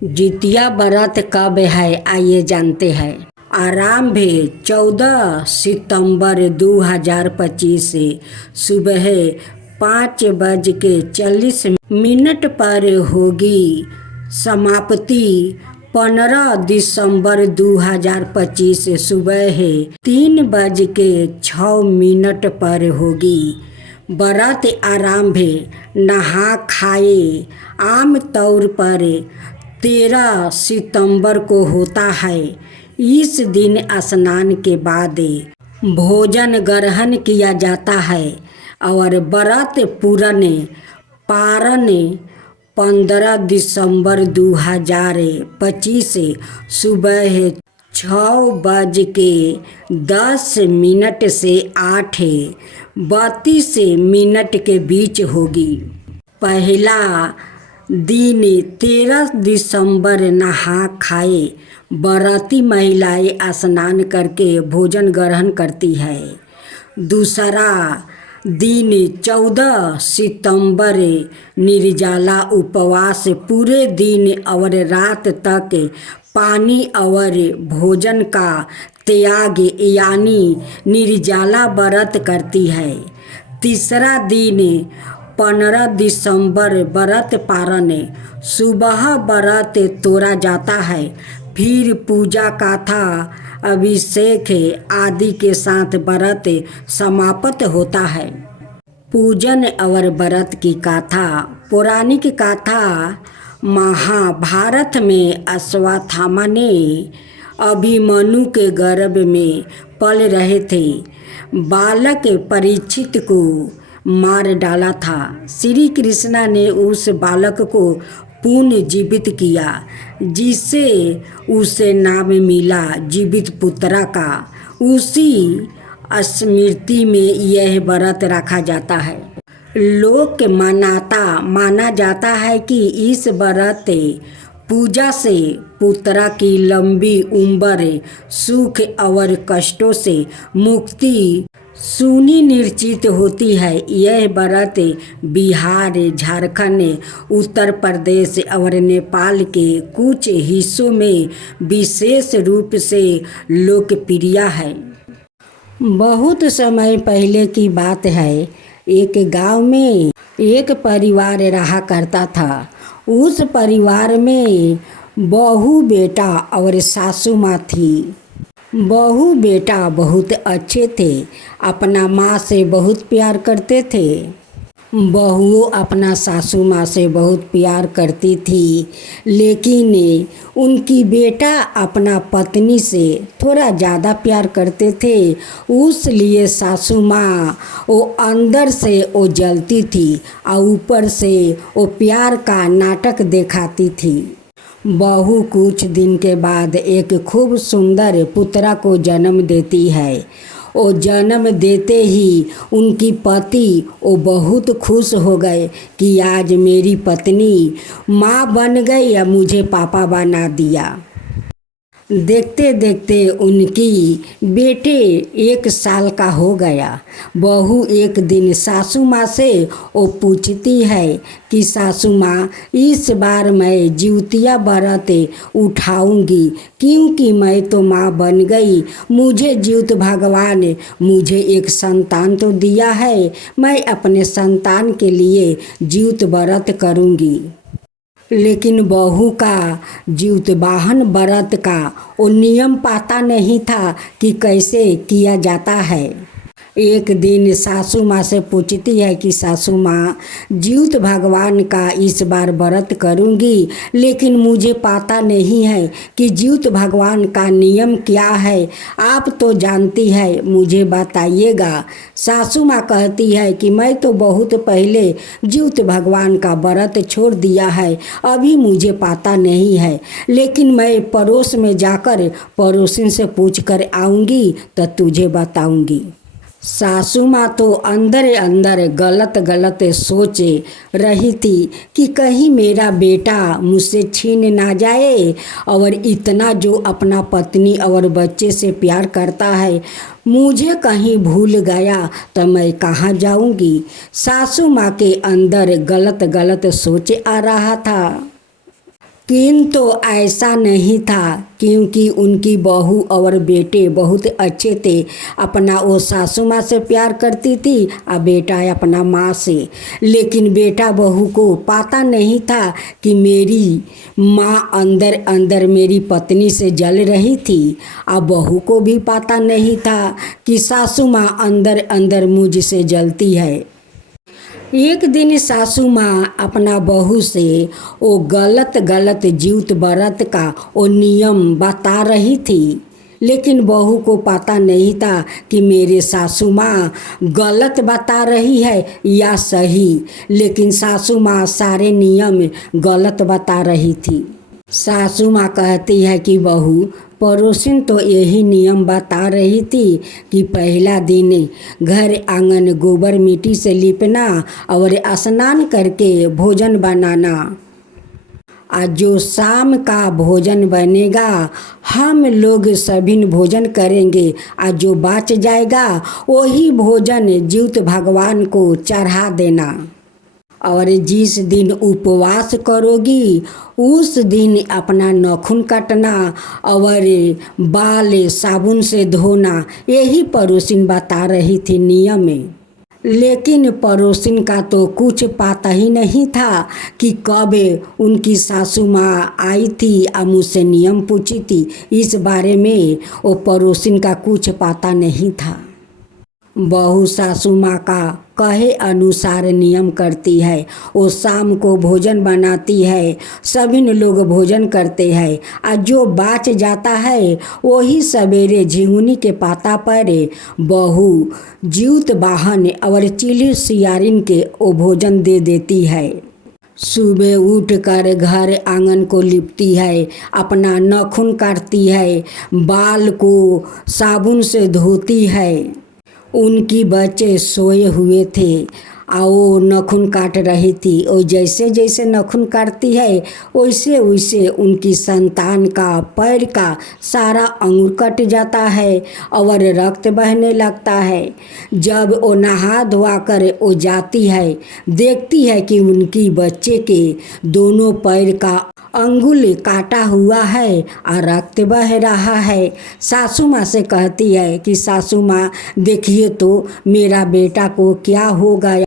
जितिया व्रत कब है आइए जानते हैं। आरंभ 14 सितंबर 2025 से सुबह 5:40 पर होगी। समाप्ति 15 दिसंबर 2025 से सुबह 3:06 पर होगी। व्रत आरंभ नहा खाए आम तौर पर 13 सितंबर को होता है। इस दिन स्नान के बाद भोजन ग्रहण किया जाता है और व्रत पूर्ण पारण 15 दिसंबर 2025 सुबह 6:10 से 8:32 के बीच होगी। पहला दिन 13 दिसंबर नहा खाए व्रती महिलाएं स्नान करके भोजन ग्रहण करती है। दूसरा दिन 14 सितंबर निर्जला उपवास पूरे दिन और रात तक पानी और भोजन का त्याग यानी निर्जला व्रत करती है। तीसरा दिन 15 दिसंबर व्रत पारण सुबह व्रत तोड़ा जाता है। फिर पूजा कथा अभिषेक आदि के साथ व्रत समाप्त होता है। पूजन और व्रत की कथा। पौराणिक कथा महाभारत में अश्वत्थामा ने अभिमन्यु के गर्भ में पल रहे थे बालक परीक्षित को मार डाला था। श्री कृष्णा ने उस बालक को पुनर्जीवित किया जिससे उसे नाम मिला जीवित पुत्रा का। उसी स्मृति में यह व्रत रखा जाता है। लोक माना जाता है कि इस व्रत पूजा से पुत्रा की लंबी उम्र सुख और कष्टों से मुक्ति सुनिश्चित होती है। यह व्रत बिहार, झारखंड, उत्तर प्रदेश और नेपाल के कुछ हिस्सों में विशेष रूप से लोकप्रिय है। बहुत समय पहले की बात है। एक गांव में एक परिवार रहा करता था। उस परिवार में बहू बेटा और सासू माँ थी। बहू बेटा बहुत अच्छे थे, अपना माँ से बहुत प्यार करते थे। बहू अपना सासू माँ से बहुत प्यार करती थी, लेकिन उनकी बेटा अपना पत्नी से थोड़ा ज़्यादा प्यार करते थे। उसलिए सासू माँ वो अंदर से वो जलती थी और ऊपर से वो प्यार का नाटक दिखाती थी। बहू कुछ दिन के बाद एक खूब सुंदर पुत्रा को जन्म देती है। वो जन्म देते ही उनकी पति वो बहुत खुश हो गए कि आज मेरी पत्नी माँ बन गई या मुझे पापा बना दिया। देखते देखते उनकी बेटे 1 साल का हो गया। बहू एक दिन सासू माँ से वो पूछती है कि सासू माँ, इस बार मैं जिउतिया व्रत उठाऊंगी क्योंकि मैं तो माँ बन गई। मुझे जीवित भगवान मुझे एक संतान तो दिया है, मैं अपने संतान के लिए जीवित व्रत करूंगी। लेकिन बहू का जीवितवाहन व्रत का वो नियम पता नहीं था कि कैसे किया जाता है। एक दिन सासू माँ से पूछती है कि सासू माँ, जीवित भगवान का इस बार व्रत करूँगी, लेकिन मुझे पता नहीं है कि जीवित भगवान का नियम क्या है। आप तो जानती है, मुझे बताइएगा। सासू माँ कहती है कि मैं तो बहुत पहले जीवित भगवान का व्रत छोड़ दिया है, अभी मुझे पता नहीं है, लेकिन मैं पड़ोस में जाकर पड़ोसिन से पूछ कर आऊँगी तो तुझे बताऊँगी। सासू माँ तो अंदर अंदर गलत सोचे रही थी कि कहीं मेरा बेटा मुझसे छीन ना जाए और इतना जो अपना पत्नी और बच्चे से प्यार करता है मुझे कहीं भूल गया तो मैं कहाँ जाऊंगी। सासू माँ के अंदर गलत सोचे आ रहा था। किंतु ऐसा नहीं था, क्योंकि उनकी बहू और बेटे बहुत अच्छे थे। अपना वो सासू माँ से प्यार करती थी और बेटा अपना माँ से। लेकिन बेटा बहू को पता नहीं था कि मेरी माँ अंदर अंदर मेरी पत्नी से जल रही थी, और बहू को भी पता नहीं था कि सासू माँ अंदर अंदर मुझसे जलती है। एक दिन सासू माँ अपना बहू से वो गलत गलत जीवत व्रत का वो नियम बता रही थी। लेकिन बहू को पता नहीं था कि मेरे सासू माँ गलत बता रही है या सही। लेकिन सासू माँ सारे नियम गलत बता रही थी। सासू माँ कहती है कि बहू, पड़ोसिन तो यही नियम बता रही थी कि पहला दिन घर आंगन गोबर मिट्टी से लिपना और स्नान करके भोजन बनाना। आज जो शाम का भोजन बनेगा हम लोग सभी भोजन करेंगे। आज जो बच जाएगा वही भोजन जीवित भगवान को चढ़ा देना। और जिस दिन उपवास करोगी उस दिन अपना नाखून काटना और बाल साबुन से धोना। यही पड़ोसिन बता रही थी नियम में। लेकिन पड़ोसिन का तो कुछ पता ही नहीं था कि कब उनकी सासू माँ आई थी और मुझसे नियम पूछी थी। इस बारे में वो पड़ोसिन का कुछ पता नहीं था। बहू सासू माँ का कहे अनुसार नियम करती है। वो शाम को भोजन बनाती है, सभी लोग भोजन करते हैं। और जो बच जाता है वही सवेरे झिंगुनी के पाता पर बहू जीवित वाहन और चिली सियारिन के वो भोजन दे देती है। सुबह उठकर घर आंगन को लिपती है, अपना नाखून काटती है, बाल को साबुन से धोती है। उनकी बच्चे सोए हुए थे और वो नाखून काट रही थी। और जैसे जैसे नाखून काटती है वैसे वैसे उनकी संतान का पैर का सारा अंगूर कट जाता है और रक्त बहने लगता है। जब वो नहा धोआ कर वो जाती है, देखती है कि उनकी बच्चे के दोनों पैर का अंगुल काटा हुआ है और रक्त बह रहा है। सासू माँ से कहती है कि सासू माँ देखिए तो मेरा बेटा को क्या हो गया।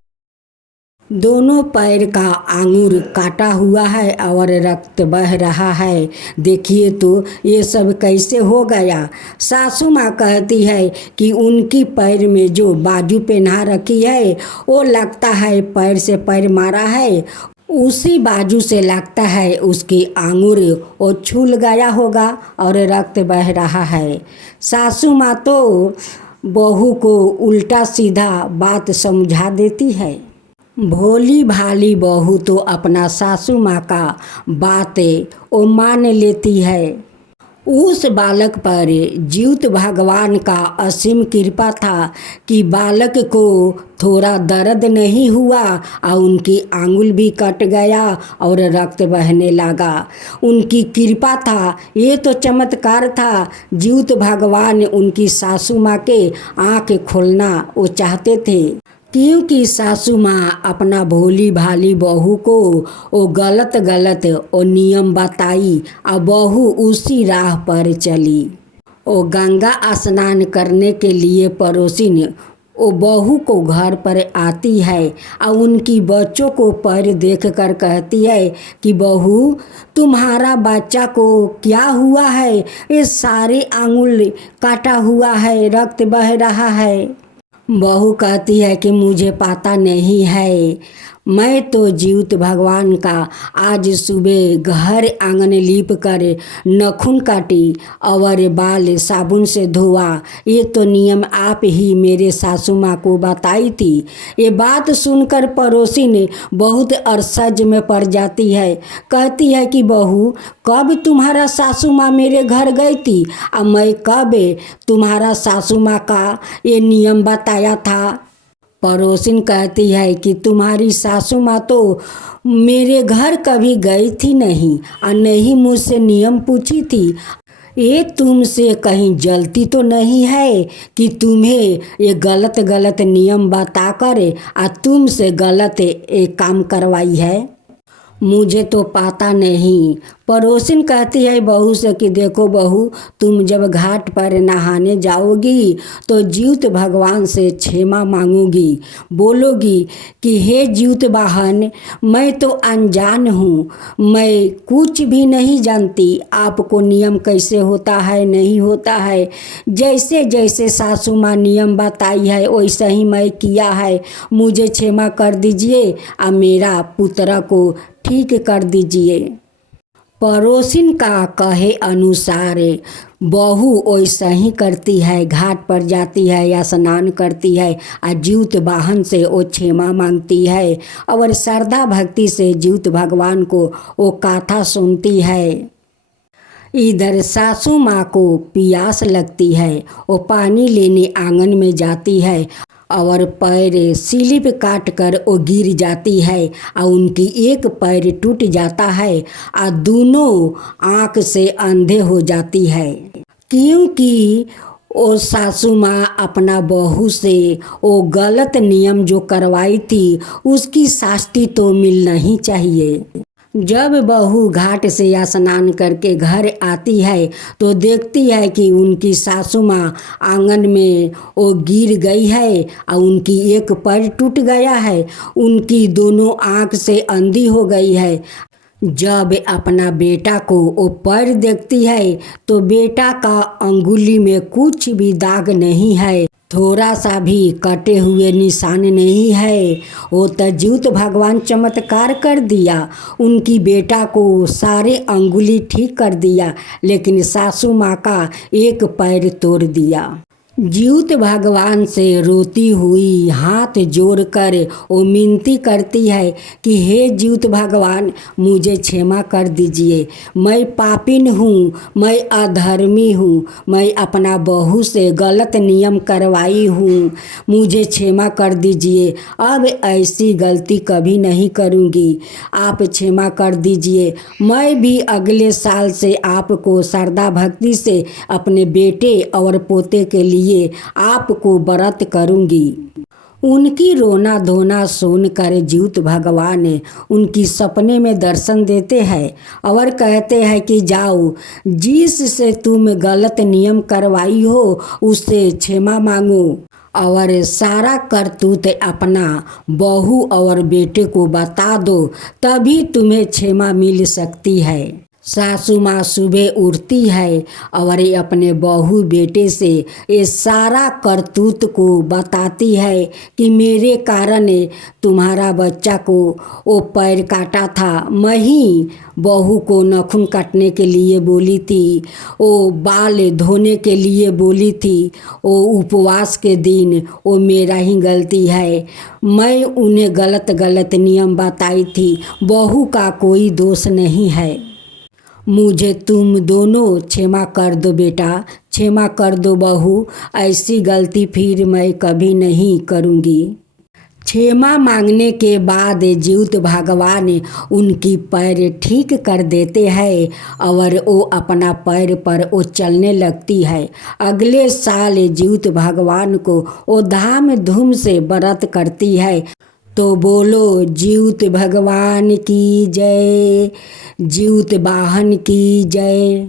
दोनों पैर का आंगुर काटा हुआ है और रक्त बह रहा है, देखिए तो ये सब कैसे हो गया। सासू माँ कहती है कि उनकी पैर में जो बाजू पहना रखी है वो लगता है पैर से पैर मारा है, उसी बाजू से लगता है उसकी आंगुर वो छूल गया होगा और रक्त बह रहा है। सासू माँ तो बहू को उल्टा सीधा बात समझा देती है। भोली भाली बहू तो अपना सासू माँ का बात वो मान लेती है। उस बालक पर जीवित भगवान का असीम कृपा था कि बालक को थोड़ा दर्द नहीं हुआ और उनकी आंगुल भी कट गया और रक्त बहने लगा। उनकी कृपा था, ये तो चमत्कार था। जीवित भगवान उनकी सासू माँ के आँख खोलना वो चाहते थे, क्योंकि सासू माँ अपना भोली भाली बहू को वो गलत गलत वो नियम बताई और बहू उसी राह पर चली। वो गंगा स्नान करने के लिए पड़ोसिन वो बहू को घर पर आती है और उनकी बच्चों को पैर देखकर कहती है कि बहू तुम्हारा बच्चा को क्या हुआ है, ये सारे आंगुल काटा हुआ है, रक्त बह रहा है। बहू कहती है कि मुझे पता नहीं है, मैं तो जीवित भगवान का आज सुबह घर आंगन लीप कर नाखून काटी और बाल साबुन से धोआ। ये तो नियम आप ही मेरे सासू माँ को बताई थी। ये बात सुनकर पड़ोसी ने बहुत अरसज में पड़ जाती है। कहती है कि बहू कब तुम्हारा सासू माँ मेरे घर गई थी और मैं कब तुम्हारा सासू माँ का ये नियम बताया था। पड़ोसिन कहती है कि तुम्हारी सासू माँ तो मेरे घर कभी गई थी नहीं और नहीं मुझसे नियम पूछी थी। ये तुमसे कहीं जलती तो नहीं है कि तुम्हें ये गलत गलत नियम बता कर और तुमसे गलत एक काम करवाई है। मुझे तो पता नहीं। पड़ोसिन कहती है बहू से कि देखो बहू, तुम जब घाट पर नहाने जाओगी तो जीउत भगवान से क्षमा मांगोगी, बोलोगी कि हे जीउत वाहन, मैं तो अनजान हूँ, मैं कुछ भी नहीं जानती, आपको नियम कैसे होता है नहीं होता है, जैसे जैसे सासू माँ नियम बताई है वैसे ही मैं किया है, मुझे क्षमा कर दीजिए और मेरा पुत्र को ठीक कर दीजिए। पड़ोसिन का कहे अनुसार बहू वैसा ही करती है, घाट पर जाती है या स्नान करती है और जीउत वाहन से वो क्षमा मांगती है और श्रद्धा भक्ति से जीउत भगवान को वो कथा सुनती है। इधर सासू माँ को प्यास लगती है, वो पानी लेने आंगन में जाती है और पैर स्लिप काट कर वो गिर जाती है और उनकी एक पैर टूट जाता है और दोनों आँख से अंधे हो जाती है, क्योंकि वो सासू माँ अपना बहू से वो गलत नियम जो करवाई थी उसकी शास्ति तो मिलना ही चाहिए। जब बहू घाट से या स्नान करके घर आती है तो देखती है कि उनकी सासू माँ आंगन में वो गिर गई है और उनकी एक पैर टूट गया है, उनकी दोनों आँख से अंधी हो गई है। जब अपना बेटा को वो पैर देखती है तो बेटा का अंगुली में कुछ भी दाग नहीं है, थोड़ा सा भी कटे हुए निशान नहीं है। वो तो जीउत भगवान चमत्कार कर दिया, उनकी बेटा को सारे अंगुली ठीक कर दिया, लेकिन सासू माँ का एक पैर तोड़ दिया। जीउत भगवान से रोती हुई हाथ जोड़कर वो मिनती करती है कि हे जीउत भगवान, मुझे क्षमा कर दीजिए, मैं पापिन हूँ, मैं अधर्मी हूँ, मैं अपना बहू से गलत नियम करवाई हूँ, मुझे क्षमा कर दीजिए, अब ऐसी गलती कभी नहीं करूँगी, आप क्षमा कर दीजिए। मैं भी अगले साल से आपको श्रद्धा भक्ति से अपने बेटे और पोते के लिए आपको व्रत करूंगी। उनकी रोना धोना सुनकर जीउत भगवान उनकी सपने में दर्शन देते हैं और कहते हैं कि जाओ, जिससे तुम गलत नियम करवाई हो उससे क्षमा मांगो और सारा करतूत अपना बहू और बेटे को बता दो, तभी तुम्हें क्षमा मिल सकती है। सासू माँ सुबह उठती है और अपने बहू बेटे से ये सारा करतूत को बताती है कि मेरे कारण तुम्हारा बच्चा को वो पैर काटा था, मैं ही बहू को नाखून काटने के लिए बोली थी, वो बाल धोने के लिए बोली थी, वो उपवास के दिन वो मेरा ही गलती है, मैं उन्हें गलत गलत नियम बताई थी, बहू का कोई दोष नहीं है। मुझे तुम दोनों क्षमा कर दो बेटा, क्षमा कर दो बहू, ऐसी गलती फिर मैं कभी नहीं करूँगी। क्षमा मांगने के बाद जीउत भगवान उनकी पैर ठीक कर देते हैं और वो अपना पैर पर वो चलने लगती है। अगले साल जीउत भगवान को वो धाम धूम से व्रत करती है। तो बोलो जीउत भगवान की जय, जीउत वाहन की जय।